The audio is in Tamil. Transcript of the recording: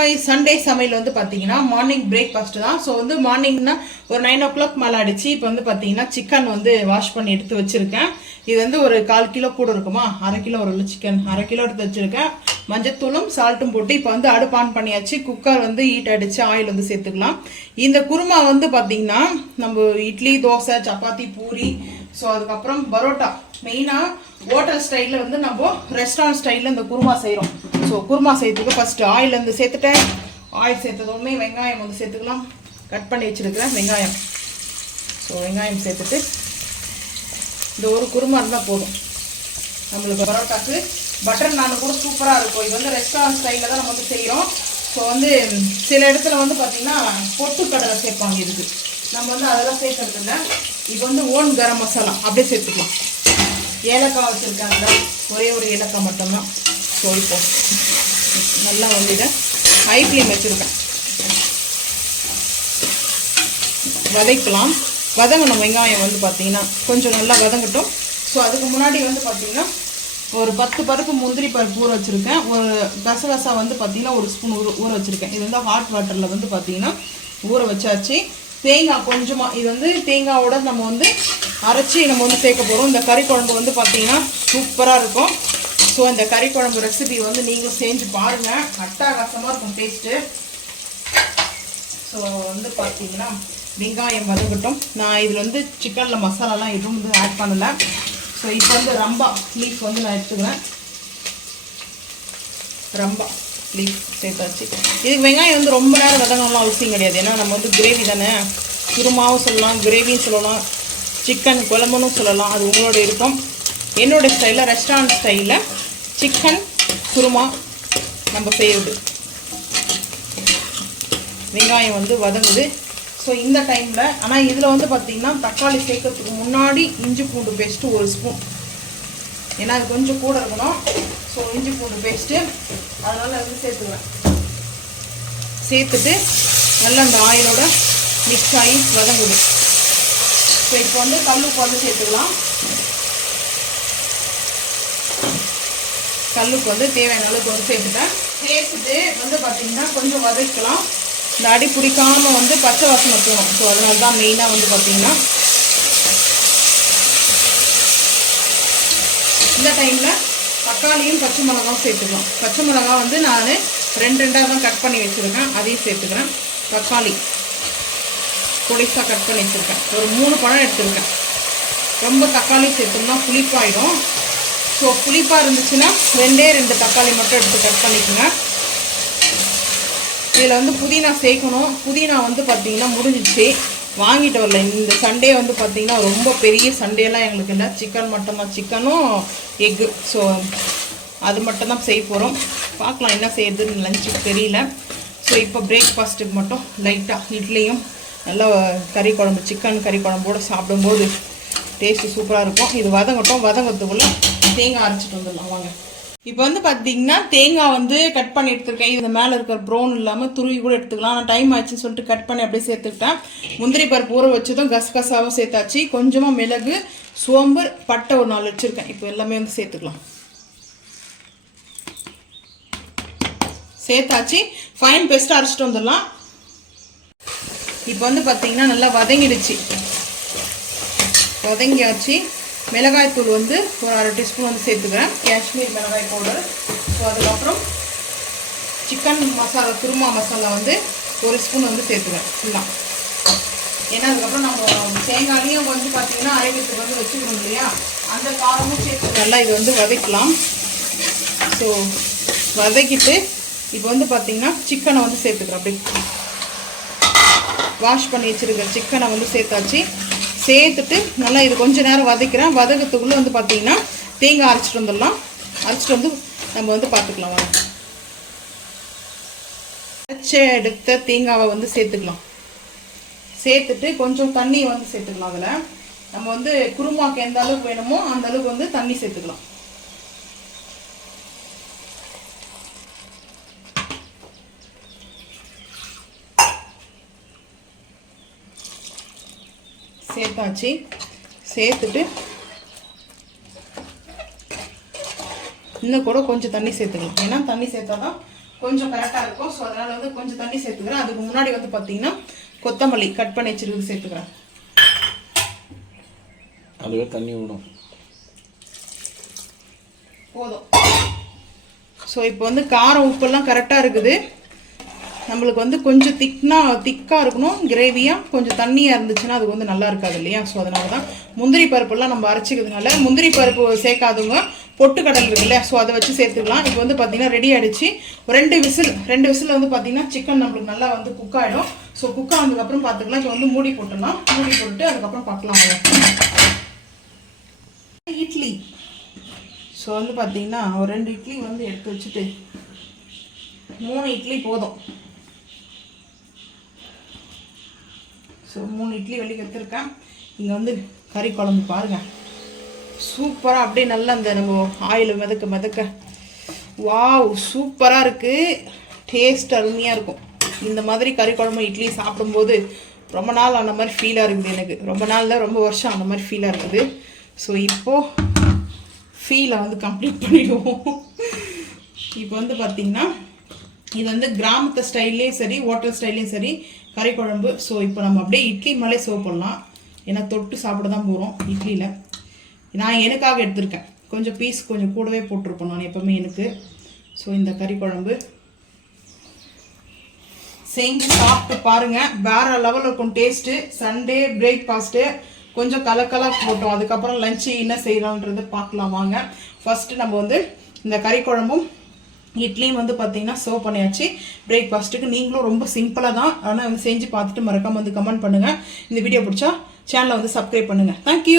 ஹாய் சண்டே சமையல் வந்து பார்த்தீங்கன்னா மார்னிங் பிரேக்ஃபாஸ்ட் தான். ஸோ வந்து மார்னிங்னா ஒரு 9 o'clock மேலே அடிச்சு இப்போ வந்து பார்த்தீங்கன்னா சிக்கன் வந்து வாஷ் பண்ணி எடுத்து வச்சுருக்கேன். இது வந்து ஒரு 1/4 கிலோ கூட இருக்குமா, 1/2 கிலோ ஒரு சிக்கன் 1/2 கிலோ எடுத்து வச்சுருக்கேன். மஞ்சத்தூளும் சால்ட்டும் போட்டு இப்போ வந்து அடுப்பு ஆன் பண்ணியாச்சு. குக்கர் வந்து ஹீட் அடித்து ஆயில் வந்து சேர்த்துக்கலாம். இந்த குருமா வந்து பார்த்தீங்கன்னா நம்ம இட்லி, தோசை, சப்பாத்தி, பூரி, ஸோ அதுக்கப்புறம் பரோட்டா, மெயினாக ஹோட்டல் ஸ்டைலில் வந்து நம்ம ரெஸ்டாரண்ட் ஸ்டைலில் இந்த குருமா செய்கிறோம். ஸோ குருமா செய்யறதுக்கு ஃபஸ்ட்டு ஆயில் வந்து சேர்த்துட்டேன். ஆயில் சேர்த்ததுமே வெங்காயம் வந்து சேர்த்துக்கலாம். கட் பண்ணி வச்சுருக்கிறேன் வெங்காயம். ஸோ வெங்காயம் சேர்த்துட்டு இந்த ஒரு குருமா இருந்தால் போதும் நம்மளுக்கு. பரோட்டாக்கு பட்டர் நான் கூட சூப்பராக இருக்கும். இது வந்து ரெஸ்டாரண்ட் ஸ்டைலில் தான் நம்ம வந்து செய்கிறோம். ஸோ வந்து சில இடத்துல வந்து பார்த்திங்கன்னா பொட்டுக்கடலை சேர்ப்பாங்க. இதுக்கு நம்ம வந்து அதெல்லாம் சேர்க்கறது இல்லை. இது வந்து ஓன் கரம் மசாலா அப்படியே சேர்த்துக்கலாம். ஏலக்காய் வச்சுருக்காங்க, ஒரே ஒரு ஏலக்காய் மட்டும்தான். ஸோ இப்போ நல்லா வந்து இதை ஹை ஃப்ளேம் வச்சுருக்கேன். வதக்கலாம், வதங்கணும். வெங்காயம் வந்து பார்த்திங்கன்னா கொஞ்சம் நல்லா வதங்கட்டும். ஸோ அதுக்கு முன்னாடி வந்து பார்த்திங்கன்னா ஒரு 10 பருப்பு முந்திரி பருப்பு ஊற வச்சுருக்கேன். ஒரு கசகசா வந்து பார்த்திங்கன்னா ஒரு ஸ்பூன் ஊற வச்சுருக்கேன். இது வந்து ஹாட் வாட்டரில் வந்து பார்த்திங்கன்னா ஊற வச்சாச்சு. தேங்காய் கொஞ்சமாக, இது வந்து தேங்காயோட நம்ம வந்து அரைச்சி நம்ம வந்து சேர்க்க போகிறோம். இந்த கறி குழம்பு வந்து பார்த்திங்கன்னா சூப்பராக இருக்கும். ஸோ இந்த கறி குழம்பு ரெசிபி வந்து நீங்களும் செஞ்சு பாருங்கள், அட்டகாசமாக இருக்கும் டேஸ்ட்டு. ஸோ வந்து பார்த்திங்கன்னா வெங்காயம் வதங்கட்டும். நான் இதில் வந்து சிக்கனில் மசாலாலாம் எதுவும் வந்து ஆட் பண்ணலை. ஸோ இப்போ வந்து ரம்பா லீஃப் வந்து நான் எடுத்துக்கிறேன். ரம்பா லீஃப் சேர்த்தாச்சு. இதுக்கு வெங்காயம் வந்து ரொம்ப நேரம் வதங்கலாம் அவசியம் கிடையாது. ஏன்னா நம்ம வந்து கிரேவி தானே, குருமாவும் சொல்லலாம், கிரேவியும் சொல்லலாம், சிக்கன் குழம்புன்னு சொல்லலாம். அது உங்களோட இருக்கும். என்னோடய ஸ்டைலில் ரெஸ்டாரண்ட் ஸ்டைலில் சிக்கன் குருமா நம்ம செய்யுது. வெங்காயம் வந்து வதங்குது. ஸோ இந்த டைமில் ஆனால் இதில் வந்து பார்த்திங்கன்னா தக்காளி சேர்க்கறதுக்கு முன்னாடி இஞ்சி பூண்டு பேஸ்ட்டு ஒரு ஸ்பூன், ஏன்னா அது கொஞ்சம் கூட இருக்கணும். ஸோ இஞ்சி பூண்டு பேஸ்ட்டு அதனால் வந்து சேர்த்துக்குவேன். சேர்த்துட்டு நல்லா அந்த ஆயிலோட மிக்ஸ் ஆகி வதங்குது. ஸோ இப்போ வந்து கல்லுப்பு வந்து சேர்த்துக்கலாம். கல்லுப்பு வந்து தேவையான அளவுக்கு வந்து சேர்த்துட்டேன். சேர்த்துட்டு வந்து பார்த்திங்கன்னா கொஞ்சம் வதக்கலாம். இந்த அடி பிடிக்காமல் வந்து பச்சை வாசனை போகணும். ஸோ அதனால தான் மெயினாக வந்து பார்த்திங்கன்னா இந்த டைமில் தக்காளியும் பச்சை மிளகாவும் சேர்த்துக்கலாம். பச்சை மிளகா வந்து நான் 2 தான் கட் பண்ணி வச்சுருக்கேன், அதையும் சேர்த்துக்கிறேன். தக்காளி பொடிசாக கட் பண்ணி வச்சுருக்கேன். ஒரு 3 பழம் எடுத்துருக்கேன். ரொம்ப தக்காளி சேர்த்தோம்னா புளிப்பாயிடும். ஸோ புளிப்பாக இருந்துச்சுன்னா 2 தக்காளி மட்டும் எடுத்து கட் பண்ணிக்கோங்க. இதில் வந்து புதினா சேர்க்கணும். புதினா வந்து பார்த்திங்கன்னா முடிஞ்சிச்சு, வாங்கிட்டு வரல. இந்த சண்டே வந்து பார்த்திங்கன்னா ரொம்ப பெரிய சண்டேலாம் எங்களுக்கு இல்லை. சிக்கன் மட்டும்தான், சிக்கனும் எக்கு. ஸோ அது மட்டும்தான் செய்ய போகிறோம். பார்க்கலாம் என்ன செய்யறதுன்னு லஞ்சுக்கு தெரியல. ஸோ இப்போ பிரேக்ஃபாஸ்ட்டுக்கு மட்டும் லைட்டாக இட்லியும் நல்லா கறி குழம்பு, சிக்கன் கறி குழம்போடு சாப்பிடும்போது டேஸ்ட்டு சூப்பராக இருக்கும். இது வதங்கட்டும். வதங்கிறதுக்குள்ளே தேங்காய் அரைச்சிட்டு வந்துடலாம் வாங்க. இப்போ வந்து பார்த்தீங்கன்னா தேங்காய் வந்து கட் பண்ணி எடுத்துருக்கேன். இது மேலே இருக்கிற ப்ரௌன் இல்லாமல் துருவி கூட எடுத்துக்கலாம். ஆனால் டைம் ஆச்சுன்னு சொல்லிட்டு கட் பண்ணி அப்படியே சேர்த்துக்கிட்டேன். முந்திரி பருப்பு ஊற வச்சதும் கசகசாவும் சேர்த்தாச்சு. கொஞ்சமாக மிளகு, சோம்பு, பட்டை ஒரு 4 வச்சுருக்கேன். இப்போ எல்லாமே வந்து சேர்த்துக்கலாம். சேர்த்தாச்சு. ஃபைன் பேஸ்ட்டாக அரைச்சிட்டு வந்துடலாம். இப்போ வந்து பார்த்தீங்கன்னா நல்லா வதங்கிடுச்சு. வதங்கியாச்சு. மிளகாய்த்தூள் வந்து ஒரு 1/2 டீஸ்பூன் வந்து சேர்த்துக்கிறேன், காஷ்மீர் மிளகாய் பவுடர். ஸோ அதுக்கப்புறம் சிக்கன் மசாலா, குருமா மசாலா வந்து 1 ஸ்பூன் வந்து சேர்த்துக்கிறேன் ஃபுல்லாக. ஏன்னா அதுக்கப்புறம் நம்ம தேங்காயும் வந்து பார்த்திங்கன்னா அரைக்கிறதுக்கு வந்து வச்சுக்கணும் இல்லையா, அந்த காரமும் சேர்த்து நல்லா இது வந்து வதக்கலாம். ஸோ வதக்கிட்டு இப்போ வந்து பார்த்திங்கன்னா சிக்கனை வந்து சேர்த்துக்கிறேன். அப்படி வாஷ் பண்ணி வச்சுருக்கிற சிக்கனை வந்து சேர்த்தாச்சு. சேர்த்துட்டு நல்லா இது கொஞ்சம் நேரம் வதக்கிறேன். வதக்கிறதுக்குள்ளே வந்து பார்த்திங்கன்னா தேங்காய் அரைச்சிட்டு வந்துடலாம். அரைச்சிட்டு வந்து நம்ம வந்து பார்த்துக்கலாம். அரைச்சி எடுத்த தேங்காவை வந்து சேர்த்துக்கலாம். சேர்த்துட்டு கொஞ்சம் தண்ணி வந்து சேர்த்துக்கலாம். அதில் நம்ம வந்து குருமாக்கு எந்த அளவுக்கு வேணுமோ அந்த அளவுக்கு வந்து தண்ணி சேர்த்துக்கலாம். சேர்த்தாச்சு. சேர்த்துட்டு இன்னும் கூட கொஞ்சம் தண்ணி சேர்த்துக்கலாம். ஏன்னா தண்ணி சேர்த்தா தான் கொஞ்சம் கரெக்டாக இருக்கும். ஸோ அதனால் வந்து கொஞ்சம் தண்ணி சேர்த்துக்கிறேன். அதுக்கு முன்னாடி வந்து பார்த்தீங்கன்னா கொத்தமல்லி கட் பண்ணி வச்சிருக்கிறது சேர்த்துக்கிறேன். அதுவே தண்ணி விடும் போதும். ஸோ இப்போ வந்து காரம் உப்பெல்லாம் கரெக்டாக இருக்குது. நம்மளுக்கு வந்து கொஞ்சம் திக்காக இருக்கணும், கிரேவியாக. கொஞ்சம் தண்ணியாக இருந்துச்சுன்னா அது வந்து நல்லா இருக்காது இல்லையா? ஸோ அதனால தான் முந்திரி பருப்பெல்லாம் நம்ம அரைச்சிக்கிறதுனால முந்திரி பருப்பு சேர்க்காதவங்க பொட்டுக்கடல் இருக்கு இல்லையா? ஸோ அதை வச்சு சேர்த்துக்கலாம். இப்போ வந்து பார்த்தீங்கன்னா ரெடி ஆகிடுச்சு. 2 விசில் வந்து பார்த்தீங்கன்னா சிக்கன் நம்மளுக்கு நல்லா வந்து குக் ஆகிடும். ஸோ குக் ஆனதுக்கப்புறம் பார்த்துக்கலாம். இப்போ வந்து மூடி போட்டுடலாம். மூடி போட்டுட்டு அதுக்கப்புறம் பார்க்கலாம். இட்லி. ஸோ வந்து பார்த்தீங்கன்னா ஒரு 2 இட்லி வந்து எடுத்து வச்சுட்டு 3 இட்லி போதும். ஸோ 3 இட்லி வெளியே எடுத்துருக்கேன். இங்கே வந்து கறி குழம்பு பாருங்கள், சூப்பராக அப்படியே நல்லா அந்த நம்ம ஆயில் மிதக்க வாவ் சூப்பராக இருக்குது. டேஸ்ட் அருமையாக இருக்கும். இந்த மாதிரி கறி குழம்பு இட்லி சாப்பிடும்போது ரொம்ப நாள் அந்த மாதிரி ஃபீலாக இருக்குது எனக்கு. ரொம்ப நாளில் ரொம்ப வருஷம் அந்த மாதிரி ஃபீலாக இருக்குது. ஸோ இப்போது ஃபீலை வந்து கம்ப்ளீட் பண்ணிடுவோம். இப்போ வந்து பார்த்திங்கன்னா இது வந்து கிராமத்து ஸ்டைல்லையும் சரி ஹோட்டல் ஸ்டைல்லையும் சரி கறி குழம்பு. ஸோ இப்போ நம்ம அப்படியே இட்லி மேலே சர்வ் பண்ணலாம். ஏன்னா தொட்டு சாப்பிட தான் போகிறோம் இட்லியில். நான் எனக்காக எடுத்திருக்கேன். கொஞ்சம் பீஸ் கொஞ்சம் கூடவே போட்டிருப்போம் நான் எப்போவுமே எனக்கு. ஸோ இந்த கறி குழம்பு செஞ்சு சாப்பிட்டு பாருங்கள், வேறு லெவலில் இருக்கும் டேஸ்ட்டு. சண்டே பிரேக்ஃபாஸ்ட்டு கொஞ்சம் கலக்கலாக போட்டோம். அதுக்கப்புறம் லஞ்சு என்ன செய்யலான்றது பார்க்கலாம் வாங்க. ஃபஸ்ட்டு நம்ம வந்து இந்த கறி குழம்பும் இட்லியும் வந்து பார்த்தீங்கன்னா சர்வ் பண்ணியாச்சு பிரேக்ஃபாஸ்ட்டுக்கு. நீங்களும் ரொம்ப சிம்பிளாக தான், ஆனால் வந்து செஞ்சு பார்த்துட்டு மறக்காமல் வந்து கமெண்ட் பண்ணுங்கள். இந்த வீடியோ பிடிச்சா சேனலை வந்து சப்ஸ்கிரைப் பண்ணுங்கள். தேங்க்யூ.